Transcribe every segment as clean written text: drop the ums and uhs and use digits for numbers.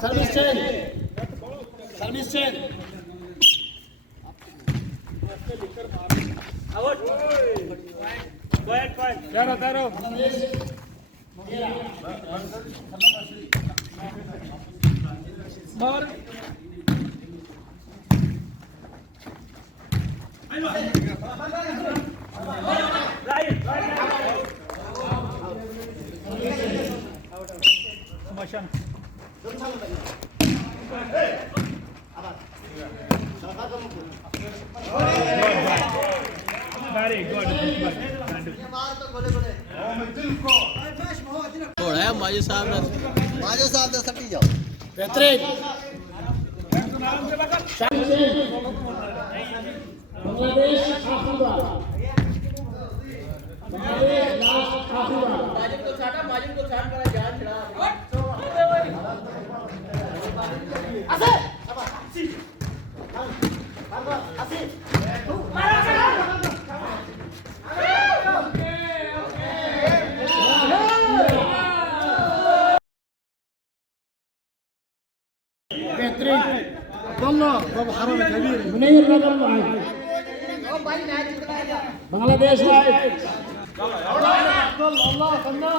Service change. Service change. Out. Point. Taro. More. Right. Motion. Very good. घोड़ा है माजू साहब ने सटी जाओ बेहतरीन बांग्लादेश आखिरी बार बांग्लादेश लास्ट आखिरी बार माजिद को छाट करा जान छड़ा बेहतरीन अब्दुल्ला बाबू हराम कबीर मुनीर नगर वाइड बांग्लादेश वाइड अल्लाह खन्ना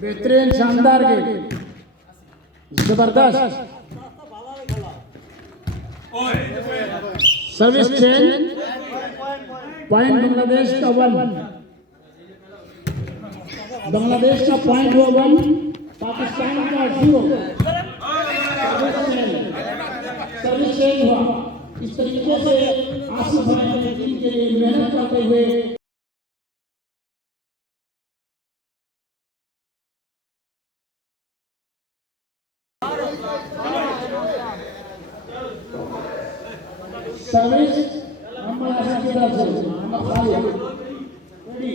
बेहतरीन शानदार गेम जबरदस्त सर्विस चेंज पॉइंट बांग्लादेश का 1 बांग्लादेश का पॉइंट हुआ 1 पाकिस्तान का 0 सर्विस चेंज हुआ इस तरीके से आसिफ भाई ने टीम के लिए मेहनत करते हुए सर्विस मोहम्मद हसन की तरफ से Mohammad Khalid ready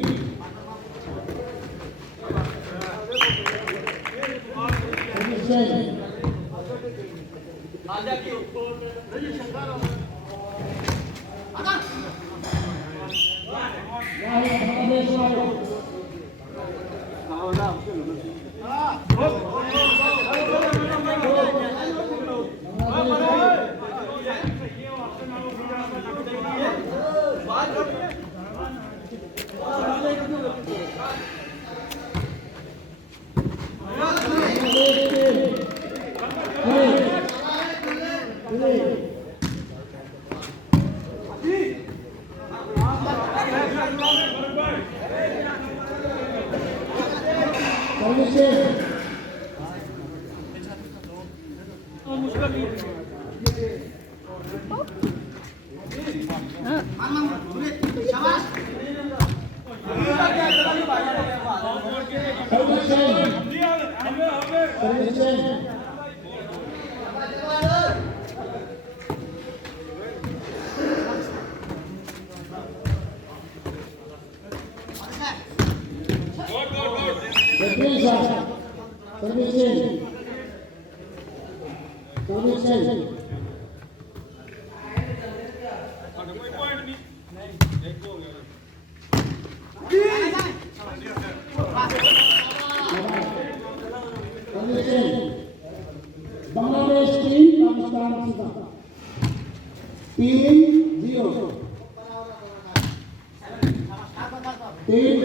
Bangladesh team Pakistan team 0 4-0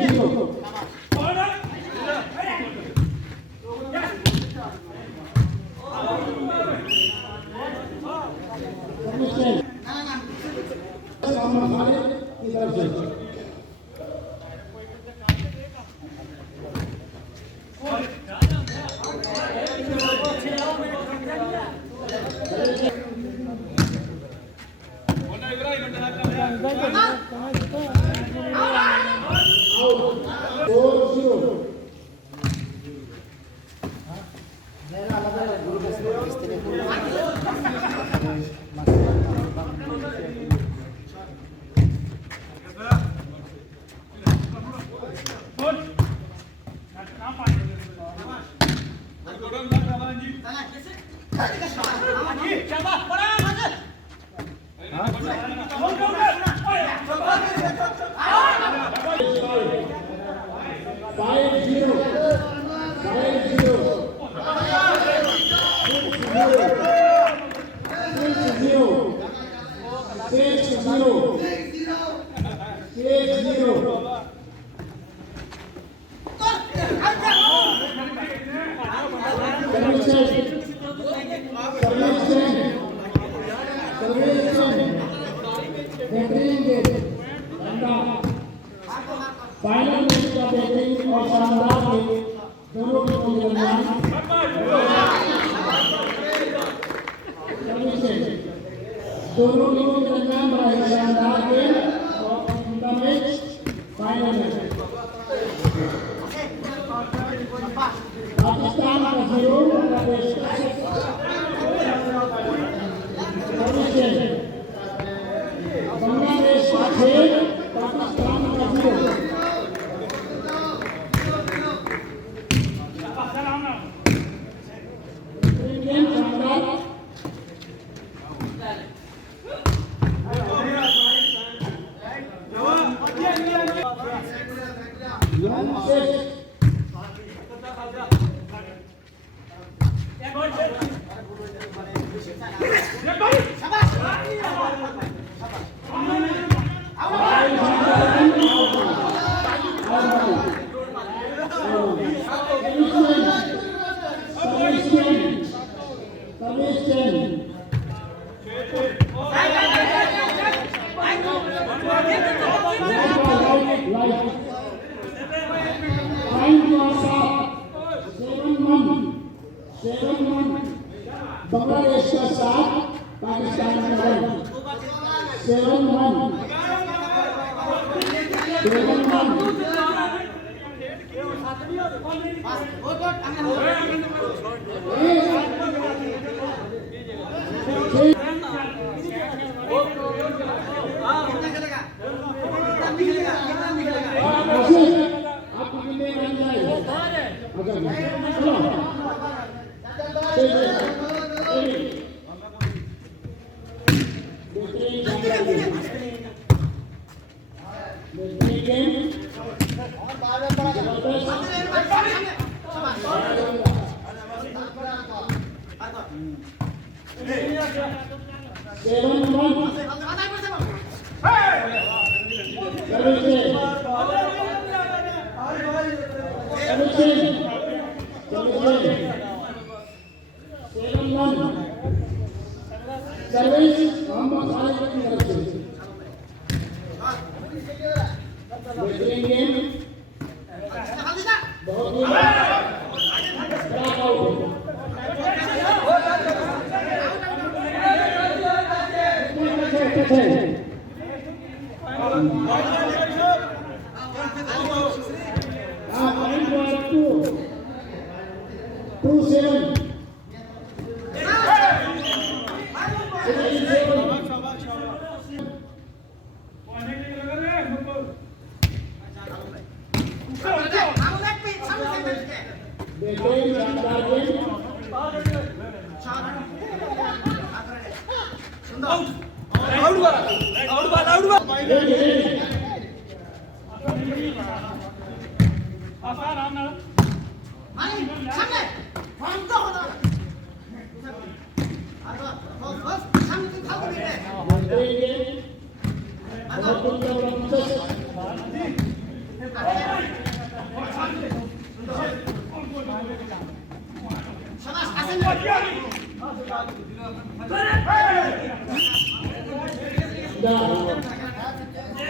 final match का बेहतरीन और शानदार खेल दोनों टीमों के दरमियान दोनों टीमों के दरमियान बड़ा ही शानदार खेल और उनका मैच फाइनल में पाकिस्तान का 0 बांग्लादेश का 6 बांग्लादेश का 6 पाकिस्तान का 0 बांग्लादेश का 7 पाकिस्तान का 7-1 सर्विस मोहम्मद खालिद की तरफ से बेहतरीन गेम बहुत ही बड़ा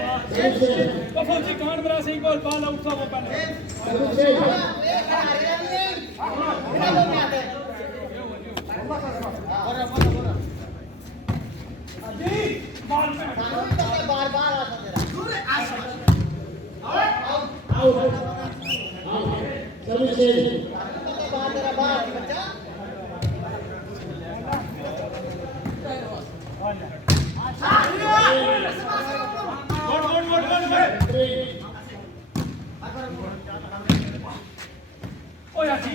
आउट फौजी कांड बरा सिंह को बाल आउट था वो पहले बार-बार ओ यार जी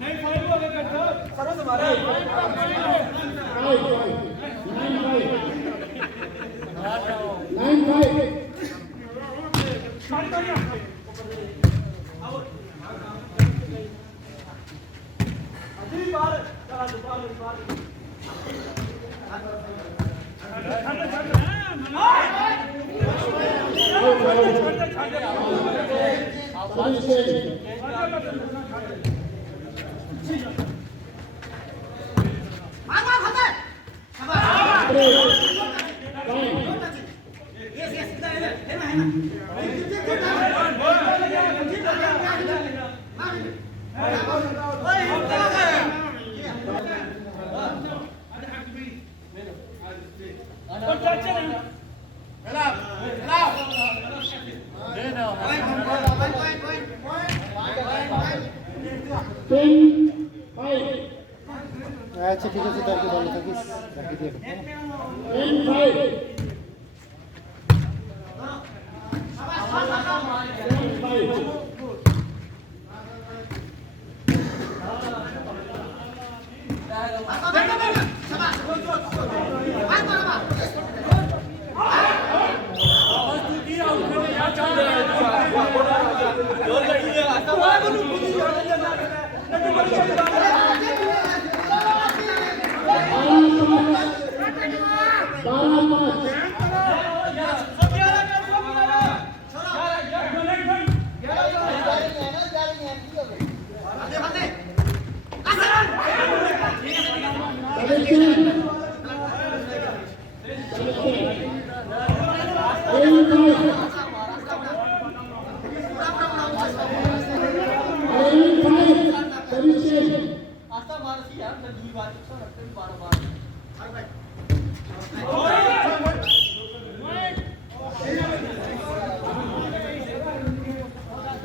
नहीं फाइल हो गया सर्व तुम्हारा 10-5 আচ্ছা ঠিক আছে তাকে ভালো থাকিস রাখি দিয়ে 10-5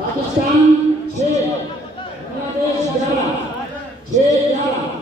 पाकिस्तान 6 बांग्लादेश 11 6-11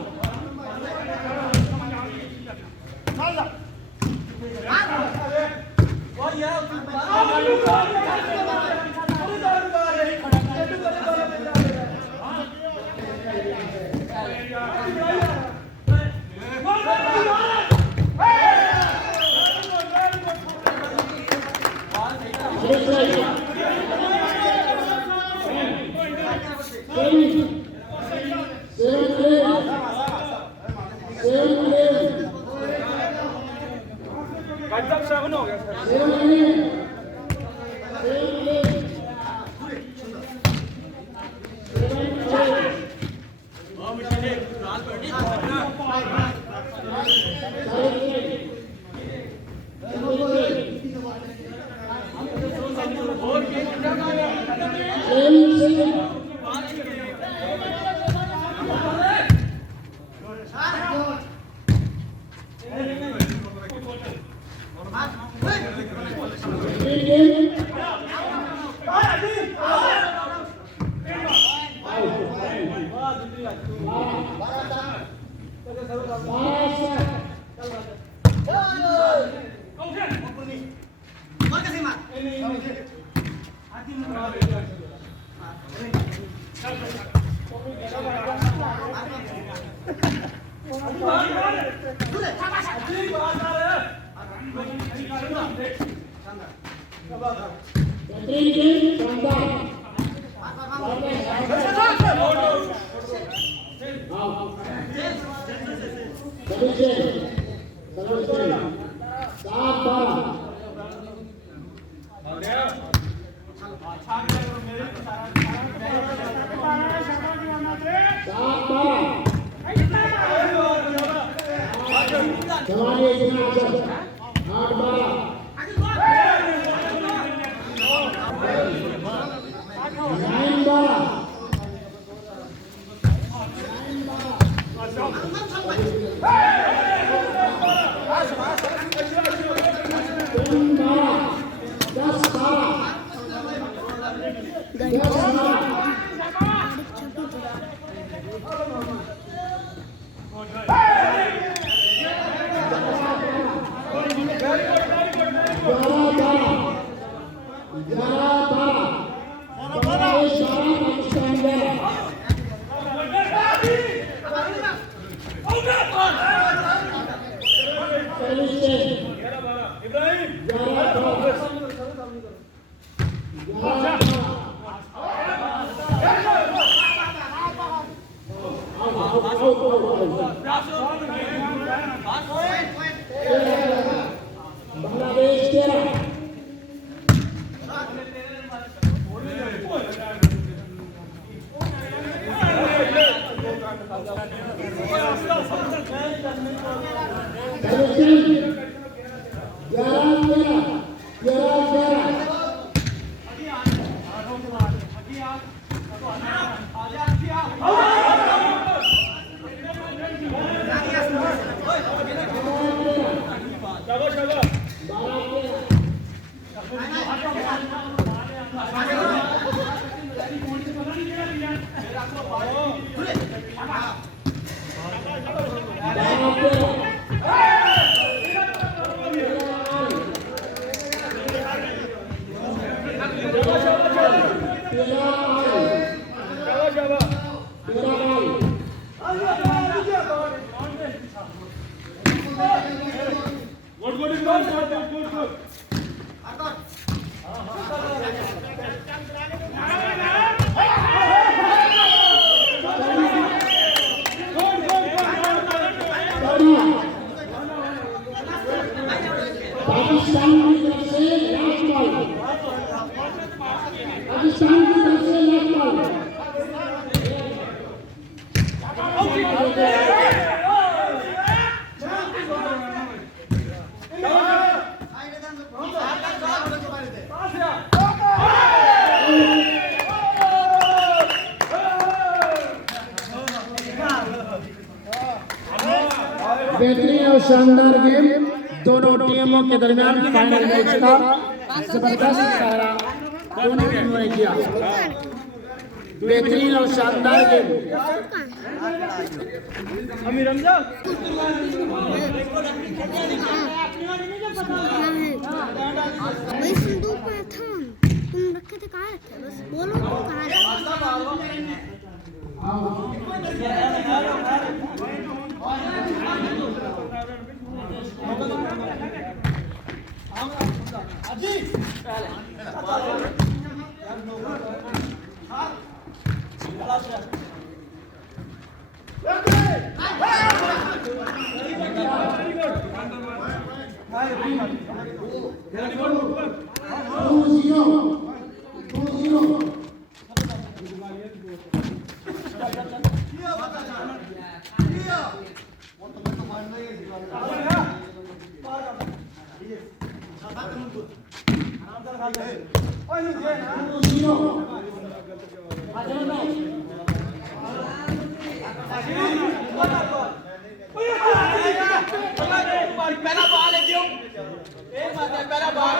7 हो गया सर बांग्लादेश 13 पाकिस्तान की तरफ से लास्ट बॉल पाकिस्तान की तरफ से लास्ट बॉल बेहतरीन और शानदार गेम दोनों टीमों के दरमियान फाइनल मैच का जबरदस्त मुकाबला दोनों टीमों ने किया बेहतरीन और शानदार गेम अमीर रमजान वही संदूक में था तुम रखे थे कहाँ रखे बस बोलो तुम कहाँ रखे पहला बॉल है क्यों एक बात है पहला बॉल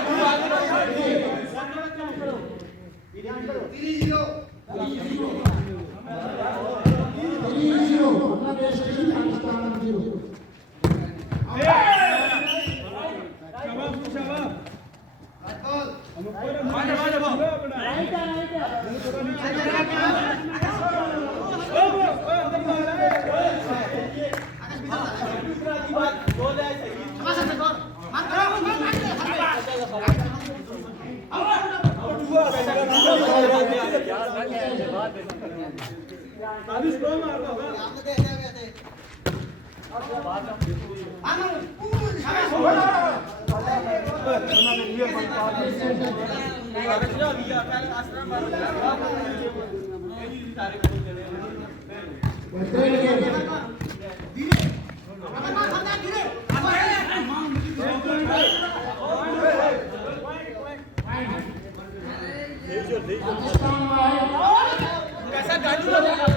कैसा गाड़ी लगा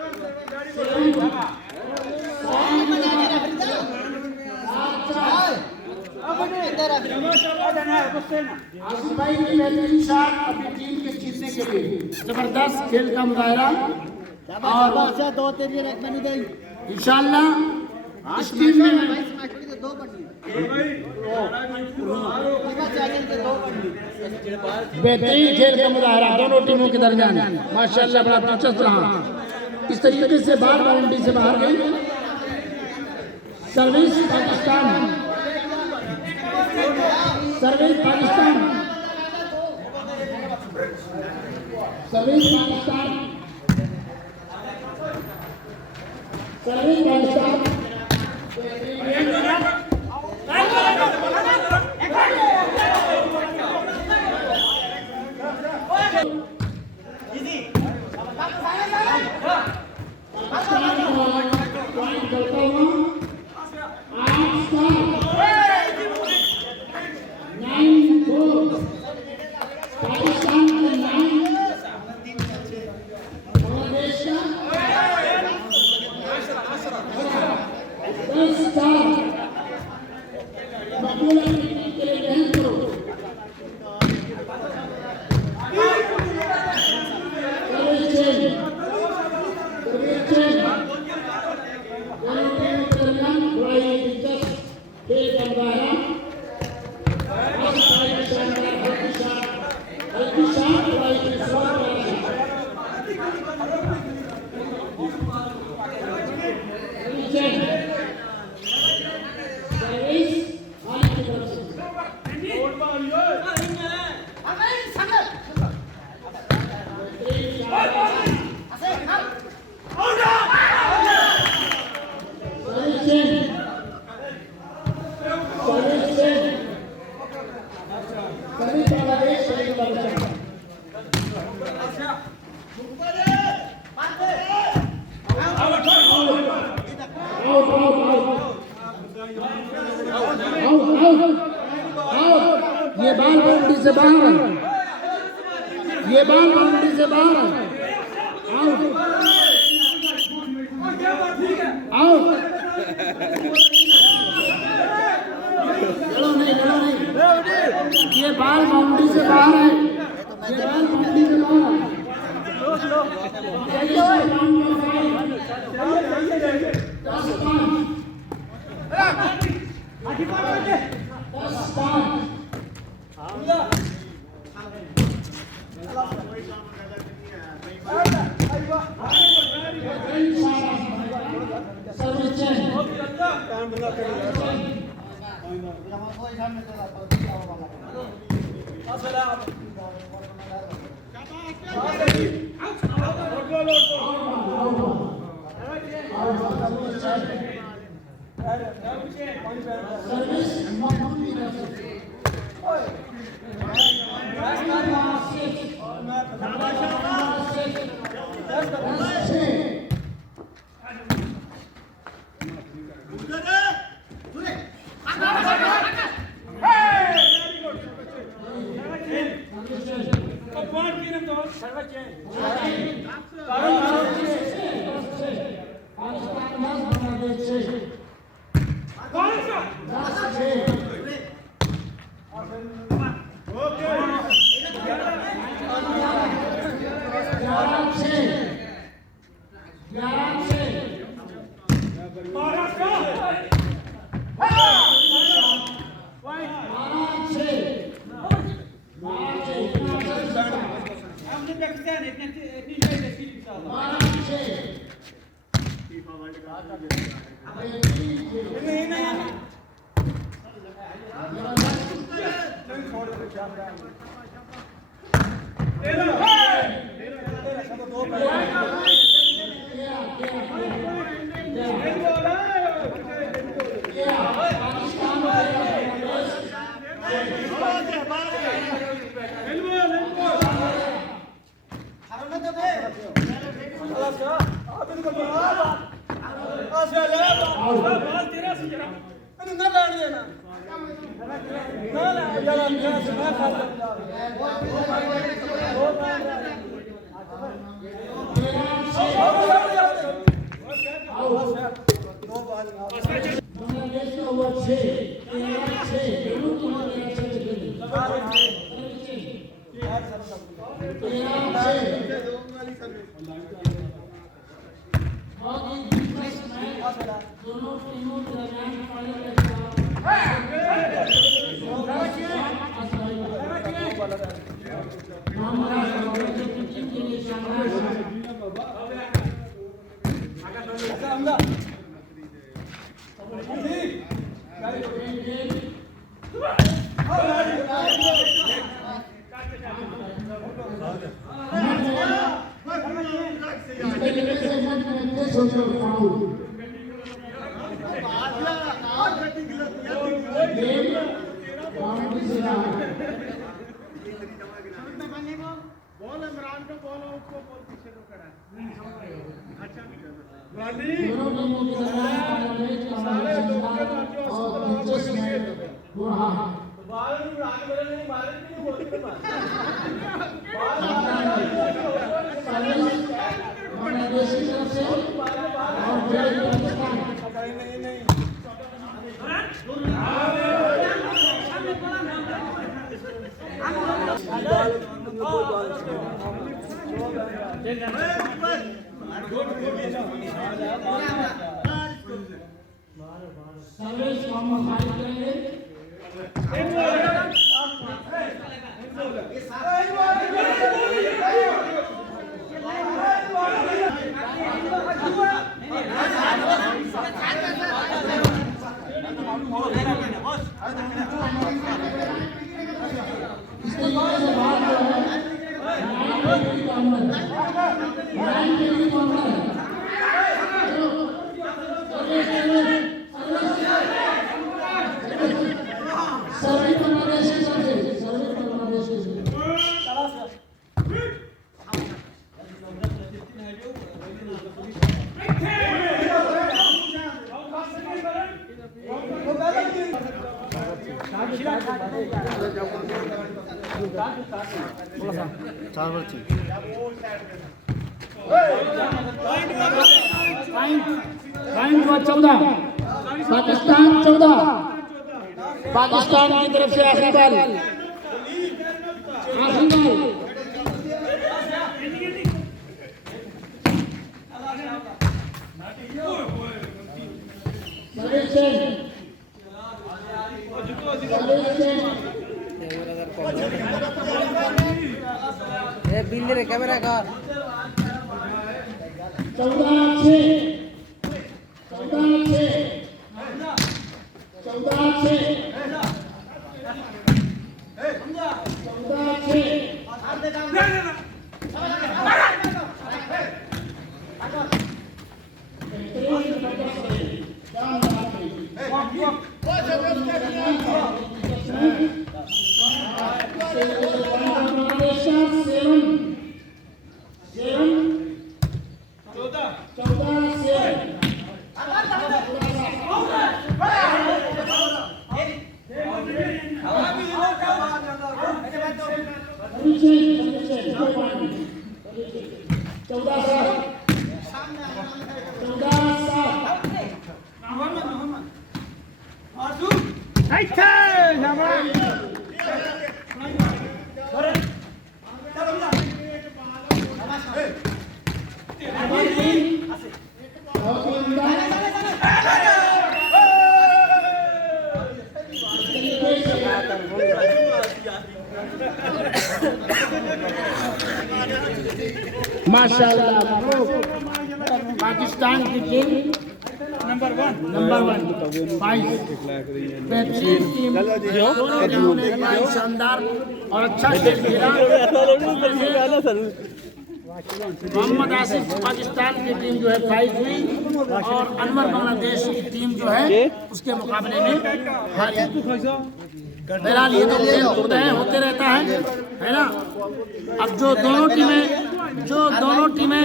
7 आसिफ भाई की बेहतरीन शॉट अपनी टीम के जीतने के लिए जबरदस्त खेल का मुजाहरा और दो तेरी एक मैंने दे इंशाल्लाह इस टीम में दो बनी बेहतरीन खेल का मुजाहरा दोनों टीमों के दरमियान माशाल्लाह बड़ा दिलचस्प रहा। इस तरीके से बाउंड्री से बाहर गई सर्विस पाकिस्तान सर्विस पाकिस्तान सर्विस पाकिस्तान सर्विस पाकिस्तान ये बाल बाउंड्री से बाहर है, ये बाल बाउंड्री से बाहर है। आउट आउट चलो नहीं ये बाल बाउंड्री से बाहर है, ये बाल बाउंड्री से बाहर है। बांग्लादेश का ओवर 6 6 सोचो फाउल गेम बाउंड्री से बाहर बॉल इमरान का बॉल है उसको बॉल पीछे को करा अच्छा दोनों टीमों के दरमियान मैच का और दिलचस्प मैच हो रहा है बाल इमरान वाले नहीं मारे नहीं बोलते बांग्लादेश की तरफ से और पाकिस्तान सर्विस मोहम्मद खालिद करेंगे इसके बाद से बात जो है लाइन के लिए कॉर्नर सर्विस बांग्लादेश की तरफ से सर्विस बांग्लादेश की चार बच्चे पॉइंट हुआ 14 पाकिस्तान 14 पाकिस्तान की तरफ से आखिरी बॉल बिल्ली रे कैमरा का 14-6 माशाल्लाह पाकिस्तान की टीम नंबर वन 22 बेहतरीन टीम दोनों टीमों ने बड़ा शानदार और अच्छा खेल खेला मोहम्मद आसिफ पाकिस्तान की टीम जो है फाइज हुई और अनवर बांग्लादेश की टीम जो है उसके मुकाबले में हारी। बहरहाल ये तो खेल होते रहता है ना। अब जो दोनों टीमें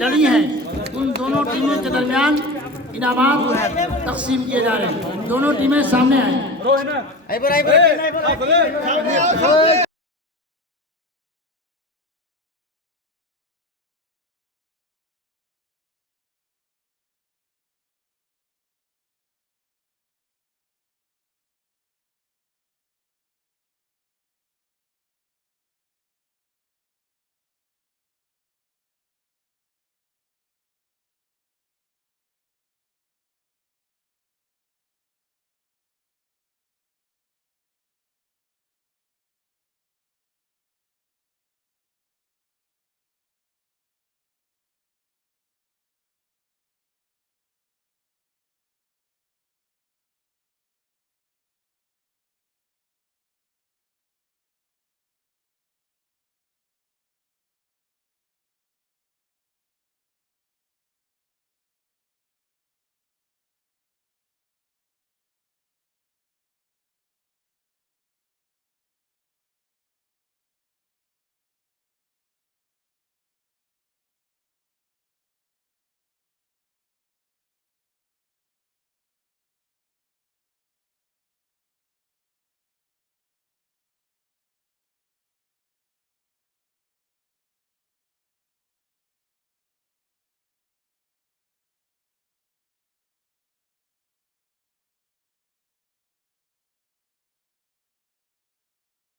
लड़ी हैं उन दोनों टीमों के दरमियान इनामात तकसीम किए जा रहे हैं। दोनों टीमें सामने आए।